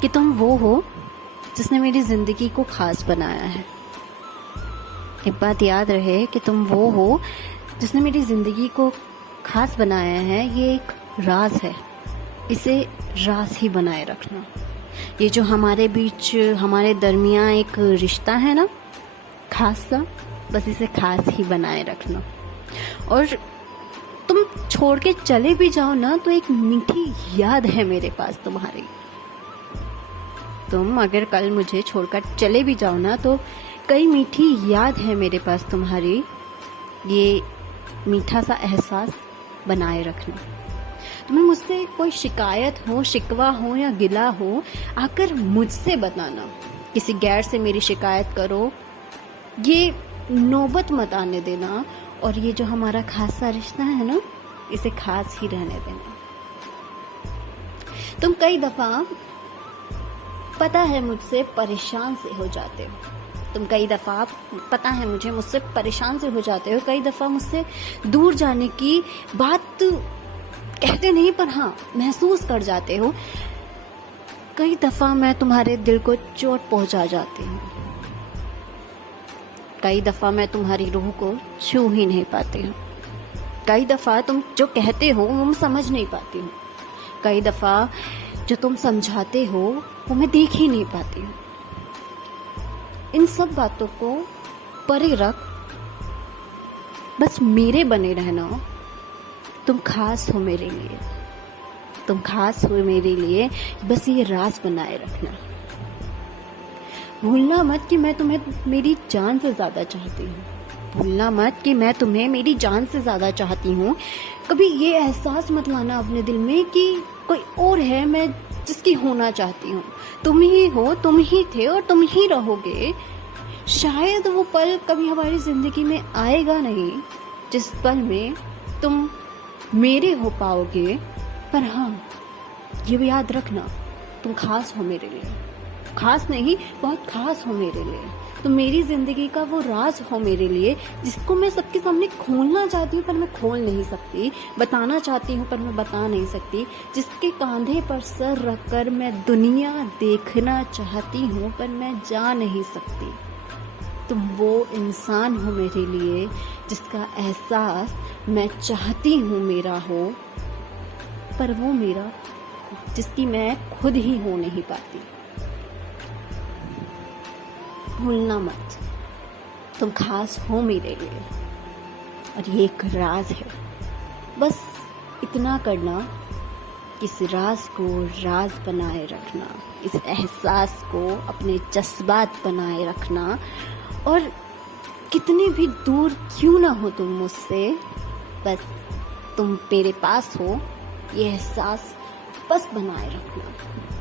कि तुम वो हो जिसने मेरी ज़िंदगी को खास बनाया है। एक बात याद रहे कि तुम वो हो जिसने मेरी ज़िंदगी को खास बनाया है। ये एक राज है, इसे राज ही बनाए रखना। ये जो हमारे बीच, हमारे दरमियाँ एक रिश्ता है ना, खास सा, बस इसे खास ही बनाए रखना। और तुम छोड़ के चले भी जाओ ना तो एक मीठी याद है मेरे पास तुम्हारी। तुम अगर कल मुझे छोड़कर चले भी जाओ ना तो कई मीठी याद है मेरे पास तुम्हारी। ये मीठा सा एहसास बनाए रखना। तुम्हें मुझसे कोई शिकायत हो, शिकवा हो या गिला हो, आकर मुझसे बताना। किसी गैर से मेरी शिकायत करो, ये नौबत मत आने देना। और ये जो हमारा खास सा रिश्ता है ना, इसे खास ही रहने देना। तुम कई दफा, पता है, मुझसे परेशान से हो जाते हो। तुम कई दफा, पता है मुझे, मुझसे परेशान से हो जाते हो। कई दफा मुझसे दूर जाने की बात कहते नहीं, पर हाँ महसूस कर जाते हो। कई दफा मैं तुम्हारे दिल को चोट पहुंचा जाती हूँ। कई दफा मैं तुम्हारी रूह को छू ही नहीं पाती हूँ। कई दफा तुम जो कहते हो वो मैं समझ नहीं पाती हूँ। कई दफा जो तुम समझाते हो वो मैं देख ही नहीं पाती हूँ। इन सब बातों को परे रख, बस मेरे बने रहना। तुम खास हो मेरे लिए, तुम खास हो मेरे लिए, बस ये राज बनाए रखना। भूलना मत कि मैं तुम्हें मेरी जान से ज्यादा चाहती हूँ। भूलना मत कि मैं तुम्हें मेरी जान से ज्यादा चाहती हूँ। कभी ये एहसास मत लाना अपने दिल में कि कोई और है मैं जिसकी होना चाहती हूँ। तुम ही हो, तुम ही थे और तुम ही रहोगे। शायद वो पल कभी हमारी जिंदगी में आएगा नहीं जिस पल में तुम मेरे हो पाओगे, पर हाँ ये भी याद रखना, तुम खास हो मेरे लिए। खास नहीं, बहुत खास हो मेरे लिए। तुम मेरी जिंदगी का वो राज हो मेरे लिए, जिसको मैं सबके सामने खोलना चाहती हूँ पर मैं खोल नहीं सकती, बताना चाहती हूँ पर मैं बता नहीं सकती, जिसके कंधे पर सर रखकर मैं दुनिया देखना चाहती हूँ पर मैं जा नहीं सकती। तुम वो इंसान हो मेरे लिए जिसका एहसास मैं चाहती हूँ मेरा हो, पर वो मेरा, जिसकी मैं खुद ही हो नहीं पाती। भूलना मत, तुम खास हो मेरे लिए और ये एक राज है। बस इतना करना कि इस राज को राज बनाए रखना, इस एहसास को अपने जज्बात बनाए रखना। और कितने भी दूर क्यों ना हो तुम मुझसे, बस तुम मेरे पास हो, ये एहसास बस बनाए रखना।